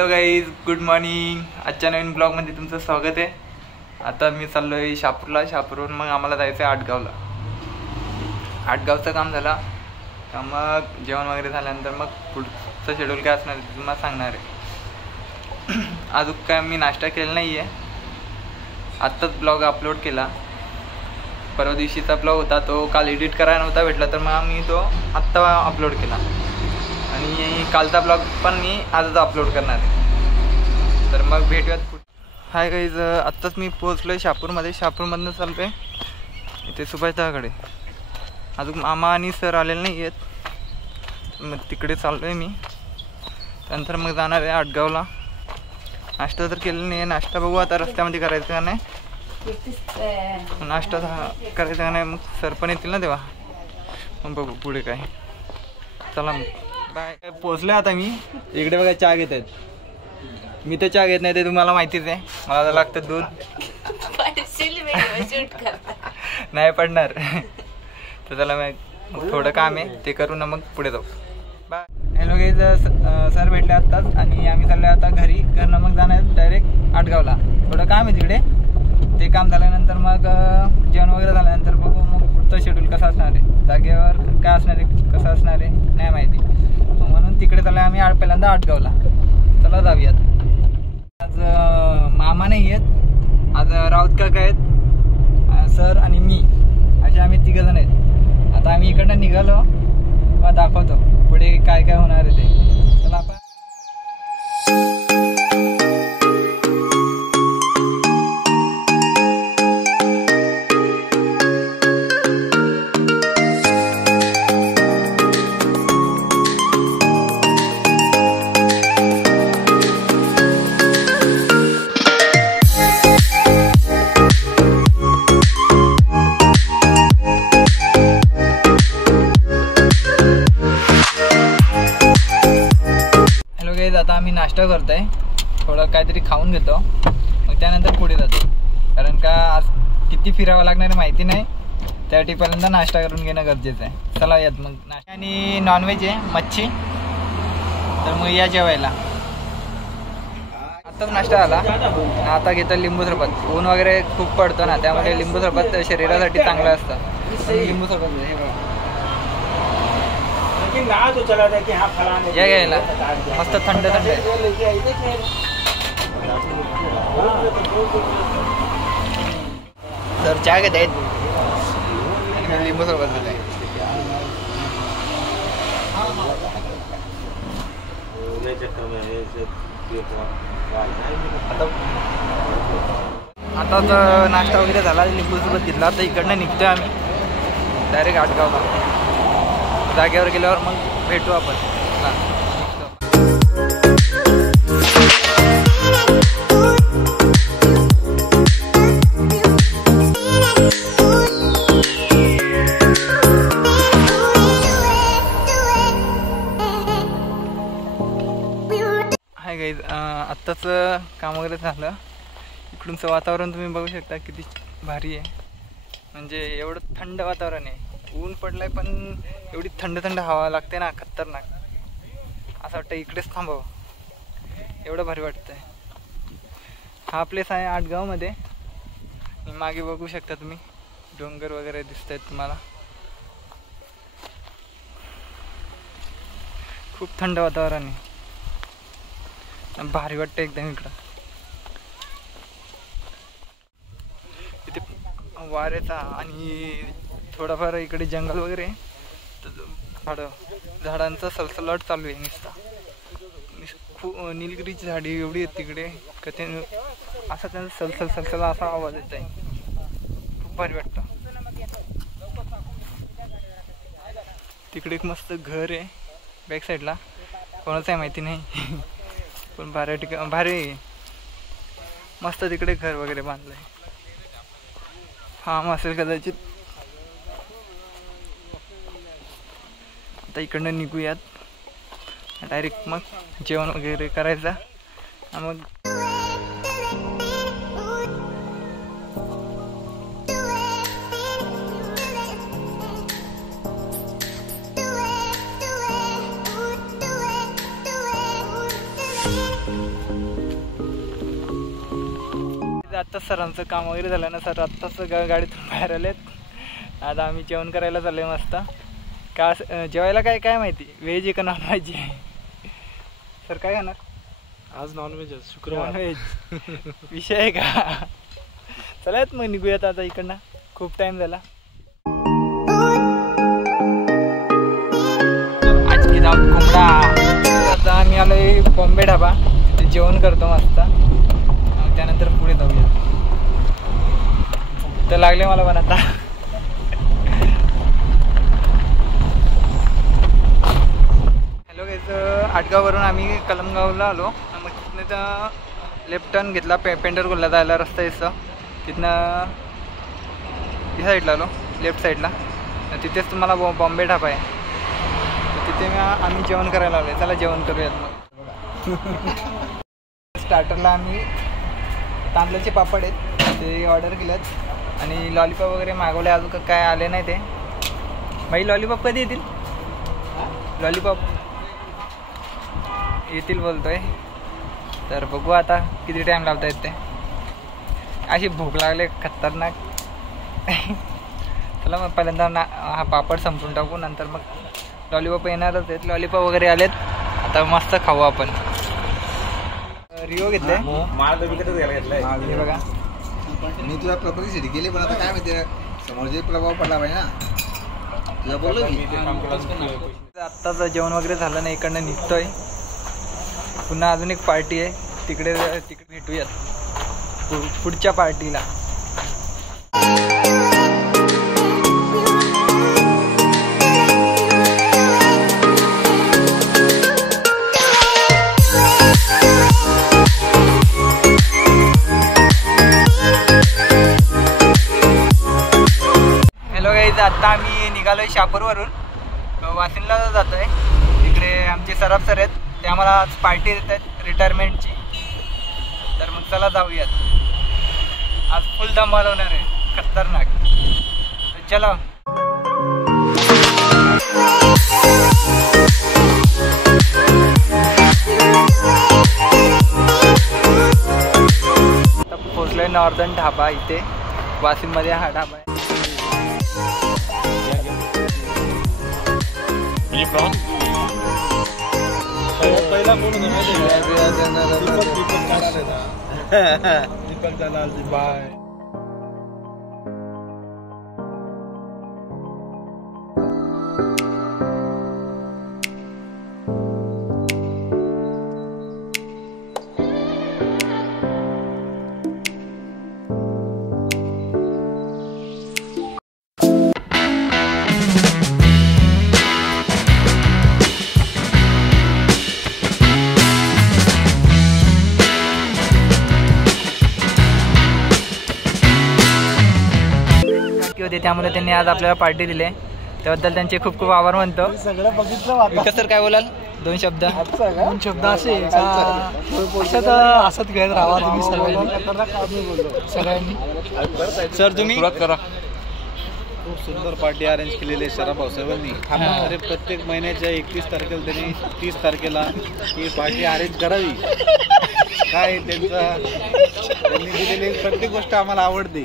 Hello guys, good morning. आजच्या नवीन ब्लॉगमध्ये तुमचं स्वागत आहे. आता मी चाललो आहे शहापूरला. शहापूरवरून मग आम्हाला जायचं आहे आटगावला. आटगावचं काम झालं का मग जेवण वगैरे झाल्यानंतर मग पुढचं शेड्यूल काय असणार आहे तुम्हाला सांगणार आहे. अजून काय मी नाश्ता केला नाही आहे. आत्ताच ब्लॉग अपलोड केला. परवा दिवशीचा ब्लॉग होता तो काल एडिट करायला नव्हता भेटला, तर मग मी तो आत्ता अपलोड केला. आणि कालचा ब्लॉग पण मी आजच अपलोड करणार आहे. तर मग भेटूयात. हाय गाईज, आत्ताच मी पोहोचलो आहे शहापूरमध्ये. शहापूरमधनं चालतो आहे इथे सुभाषदाकडे. अजून मामा आणि सर आलेले नाही आहेत, मग तिकडे चाललो आहे मी. त्यानंतर मग जाणार आहे आटगावला. नाश्ता तर केलेला नाही आहे. नाश्ता बघू आता रस्त्यामध्ये करायचं का नाही. नाश्ता करायचा का नाही, मग सर पण येतील ना तेव्हा, मग बघू पुढे काय. चला मग बाय. पोचलो आता मी. इकडे बघा चहा घेत आहेत. मी तर चहा घेत नाही, ते तुम्हाला माहितीच आहे. मला लागतं दूध. नाही पडणार. तर चला मग थोडं काम आहे ते करू ना, मग पुढे जाऊ. बाय. हॅलो गाईज, सर भेटले आत्ताच आणि आम्ही चाललो आता घरी. घरनं मग जाणार डायरेक्ट आटगावला. थोडं काम आहे तिकडे. ते काम झाल्यानंतर मग जेवण वगैरे झाल्यानंतर बघू मग पुढचं शेड्यूल कसं असणार आहे, जागेवर काय असणार आहे, कसं असणार आहे नाही माहिती. म्हणून तिकडे चाललो आम्ही पहिल्यांदा आटगावला. चला जाऊयात. आज मामा नाही आहेत, आज राऊत काका आहेत, सर आणि मी, असे आम्ही तिघंजण आहेत. आता आम्ही इकडनं निघालो किंवा दाखवतो पुढे काय काय होणार आहे ते. चला आपण आता आम्ही नाश्ता करतोय. थोडं काहीतरी खाऊन घेतो, मग त्यानंतर पुढे जातो. कारण का आज किती फिरावं लागणार आहे माहिती नाही, त्यासाठी पहिल्यांदा नाश्ता करून घेणं गरजेचं आहे. चला यात मग नाश्ता. आणि नॉनव्हेज आहे, मच्छी. तर मग या जेवायला. आत्ताच नाश्ता आला. आता घेतो लिंबू सरबत. ऊन वगैरे खूप पडतो ना, त्यामुळे लिंबू सरबत शरीरासाठी चांगलं असतं. लिंबू सरबत हे बघा या घ्यायला. मस्त थंड थंड आहे. तर चहा घेत आहेत आणि लिंबू सरबत घेत आहे. आता तर नाश्ता वगैरे झाला, लिंबू सरबत घेतला. आता इकडनं निघतोय आम्ही डायरेक्ट आटगावला. जागेवर गेल्यावर मग भेटू आपण. हाय गाईज, आत्ताच काम वगैरे झालं. इकडूनचं वातावरण तुम्ही बघू शकता किती भारी आहे. म्हणजे एवढं थंड वातावरण आहे. ऊन पडलंय पण एवढी थंड थंड हवा लागते ना, खतरनाक. असं वाटतं इकडेच थांबावं, एवढं भारी वाटतंय. हा प्लेस आहे आटगावमध्ये. मागे बघू शकता तुम्ही, डोंगर वगैरे दिसत आहेत तुम्हाला. खूप थंड वातावरण आहे, भारी वाटतं एकदम इकडं. इथे वाऱ्याचा आणि थोडाफार इकडे जंगल वगैरे, झाडांचा सलसलाट चालू आहे नुसता. खूप निलगिरीची झाडी एवढी आहेत तिकडे का ते असा त्यांचा सलसल सलसल असा आवाज येत आहे. खूप भारी वाटतं. तिकडे एक मस्त घर आहे बॅक साईडला, कोणाचं आहे माहिती नाही. पण भारी मस्त तिकडे घर वगैरे बांधलंय. फार्म असेल कदाचित. आता इकडनं निघूयात डायरेक्ट, मग जेवण वगैरे करायचं. मग आत्ताच सरांचं काम वगैरे झालं ना, सर आत्ताच गाडीतून बाहेर आलेत. आता आम्ही जेवण करायला चाललोय मस्त. का जेवायला काय काय माहिती, व्हेज आहे का नॉन व्हेज आहे? सर काय खाणार आज? नॉनव्हेज, शुक्रवार. नॉनव्हेज विषय आहे का? चलात मग निघूयात आता इकडनं, खूप टाइम झाला. आजकी दाब कोंबडा. आता आम्ही आलोय बॉम्बे ढाबा, तिथे जेवण करतो मस्त. त्यानंतर पुढे जाऊया. तर लागले मला पण आता. हॅलो गाईज, आटगाववरून आम्ही कलमगावला आलो. मग तिथनं तर लेफ्ट टर्न घेतला, पेंढरपूरला जायला रस्ता यायचं. तिथनं या साईडला आलो, लेफ्ट साईडला. तिथेच तुम्हाला बॉम्बे ढाबा आहे. तर तिथे आम्ही जेवण करायला आलो. चला जेवण करूयात मग. स्टार्टरला आम्ही तांदळाचे पापड आहेत ते ऑर्डर केलेत आणि लॉलीपॉप वगैरे मागवले. अजून काय आले नाही ते. बाई लॉलीपॉप कधी येतील? लॉलीपॉप येतील बोलतोय. तर बघू आता किती टाईम लावता येत ते. अशी भूक लागले खतरनाक. चला मग पहिल्यांदा हा पापड संपून टाकू, नंतर मग लॉलीपॉप येणारच आहेत. लॉलीपॉप वगैरे आलेत, आता मस्त खाऊ आपण. रिओ घेतले हे बघा. मी तुला प्रॉपर्टीसाठी गेले, पण आता काय माहिती समोरचे प्रभाव पडला पाहिजे ना. तुला बोललो आत्ताच जेवण वगैरे झालं नाही, इकडनं निघतोय. पुन्हा अजून एक पार्टी आहे, तिकडे भेटूयात पुढच्या पार्टीला. हॅलो गाईज, आता आम्ही निघालोय शापूरवरून, वाशिमला जातोय. इकडे आमचे सराफ सर आहेत, ते आम्हाला आज पार्टी देत आहेत रिटायरमेंटची. तर मग चला जाऊयात. आज फुल धमाल होणार आहे, खतरनाक. चला. आता पोचलोय नॉर्दर्न ढाबा. इथे वाशिममध्ये हा ढाबा आहे. पहिला कोण दीपक दलाल. बाय. होते, त्यामुळे त्यांनी आज आपल्याला पार्टी दिली. त्याबद्दल त्यांचे खूप खूप आभार मानतो. सगळं बघितलं. विकास सर काय बोलाल? दोन शब्द असे असत घेत राहा तुम्ही सगळ्यांनी. सर तुम्ही सुरुवात करा. खूप सुंदर पार्टी अरेंज केलेली आहे शरद भाऊसाहेबांनी. अरे प्रत्येक महिन्याच्या 31 तारखेला त्यांनी 30 तारखेला ही पार्टी अरेंज करावी. काय त्यांनी दिलेली प्रत्येक गोष्ट आम्हाला आवडते.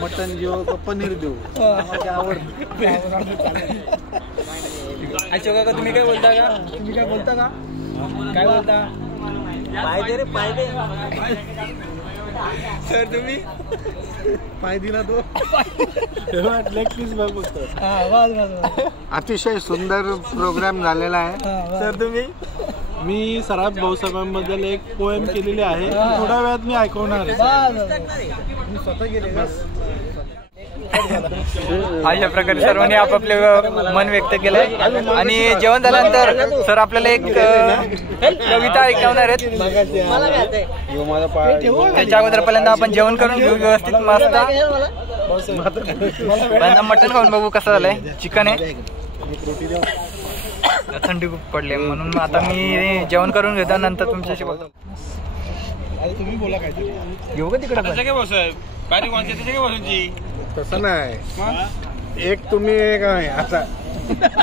मटन देऊ का पनीर देऊ आवडते. अशोक काका तुम्ही काय बोलता का? तुम्ही काय बोलता का? काय बोलता? पाहिजे रे पाहिजे. सर तुम्ही पाय दिला तो लेग पीस बघतो. अतिशय सुंदर प्रोग्राम झालेला आहे. सर तुम्ही? मी सराफ भाऊसाहेबांबद्दल एक पोएम केलेली आहे, थोड्या वेळात मी ऐकवणार. मी स्वतः गेले. अशा प्रकारे सर्वांनी आपापले मन व्यक्त केलंय. आणि जेवण झाल्यानंतर सर आपल्याला एक कविता ऐकवणार आहेत. त्याच्या अगोदर पहिल्यांदा आपण जेवण करून घेऊ व्यवस्थित मस्त. पहिल्यांदा मटण खाऊन बघू कसं झालंय. चिकन आहे, थंडी खूप पडली म्हणून आता मी जेवण करून घेतो, नंतर तुमच्याशी बोलतो. तुम्ही बोला काय घेऊ का तिकडे? तसं नाही, एक तुम्ही एक आता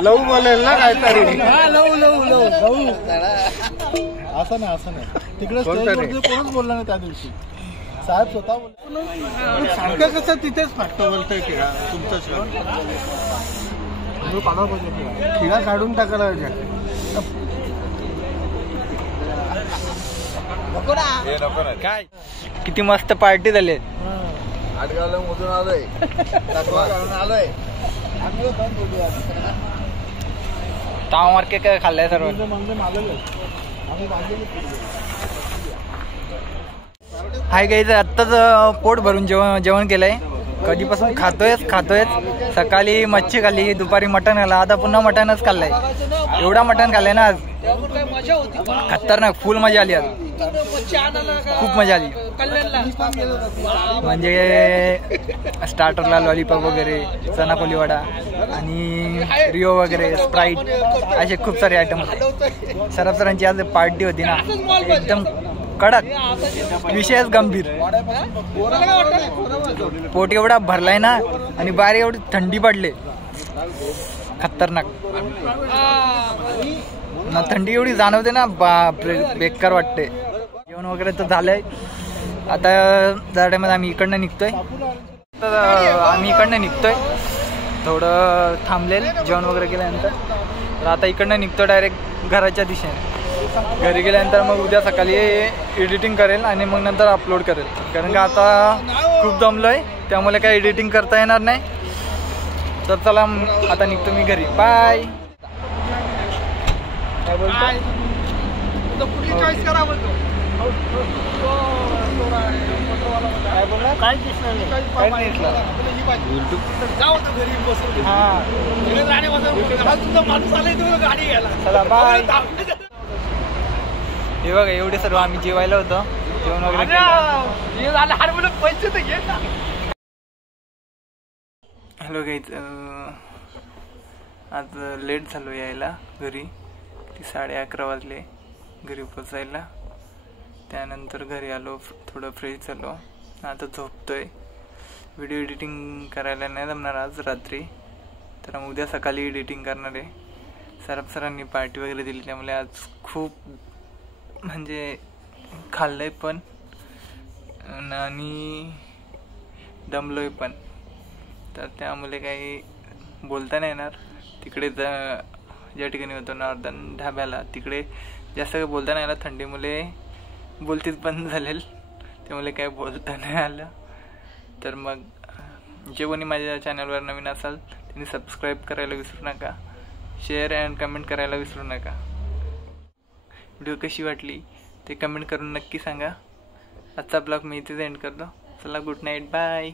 लव बोलेल ना काहीतरी. असं नाही तिकडे कोणच बोलला नाही त्या दिवशी. साहेब स्वतः बोलतो सारखं कसं तिथेच फाटतो बोलतोय खिळा तुमचं शिवाय खिळा काढून टाकायला काय किती मस्त पार्टी झाली. आडगावला मधून आलोय, तकवा घालून आलोय. ताव मार्के काय खाल्लाय सर्व. हाय गाईज, आत्ताच पोट भरून जेवण केलंय. कधीपासून खातोयच. सकाळी मच्छी खाल्ली, दुपारी मटण खाल्लं, आता पुन्हा मटणच खाल्लंय. एवढा मटण खाल्लंय ना आज, खतरनाक फुल मजा आली. आज खूप मजा आली. म्हणजे स्टार्टरला लॉलीपॉप वगैरे, चना कोलीवाडा आणि रिओ वगैरे, स्प्राईट, असे खूप सारे आयटम होते. सरांची आज पार्टी होती ना, एकदम कडक, विषयच गंभीर. पोट एवढा भरलाय ना आणि बाहेर एवढी थंडी पडले, खतरनाक ना. थंडी एवढी जाणवते ना, बापरे बेकार वाटते. जेवण वगैरे तर झालंय. आता जरा टायमात आम्ही इकडनं निघतोय. थोडं थांबलेल जेवण वगैरे केल्यानंतर. तर आता इकडनं निघतो डायरेक्ट घराच्या दिशेने. घरी गेल्यानंतर मग उद्या सकाळी एडिटिंग करेल आणि मग नंतर अपलोड करेल. कारण का आता खूप दमलोय, त्यामुळे काही एडिटिंग करता येणार नाही. तर चला आता निघतो मी घरी. बाय. काय बोलतो काय चला बाय. हे बघा, एवढे सर्व आम्ही जेवायला होतो. जेवण वगैरे हॅलो गाईज, आज लेट झालो यायला घरी. 11:30 वाजले घरी पोचायला. त्यानंतर घरी आलो, थोडं फ्रेश झालो. आता झोपतोय. व्हिडिओ एडिटिंग करायला नाही जमणार आज रात्री, तर मग उद्या सकाळी एडिटिंग करणार आहे. सरांनी पार्टी वगैरे दिली, त्यामुळे आज खूप म्हणजे खाल्लंय पण आणि दमलोय पण. तर त्यामुळे काही बोलता नाही येणार. तिकडे ज्या ठिकाणी होतो नॉर्दन ढाब्याला, तिकडे जास्त काही बोलता नाही आलं. थंडीमुळे बोलतीच बंद झालेल, त्यामुळे काही बोलता नाही आलं. तर मग जे कोणी माझ्या चॅनलवर नवीन असाल त्यांनी सबस्क्राईब करायला विसरू नका, शेअर अँड कमेंट करायला विसरू नका. व्हिडिओ कशी वाटली ते कमेंट करून नक्की सांगा. आजचा ब्लॉग मी इथेच एंड करतो. चला, गुड नाईट, बाय.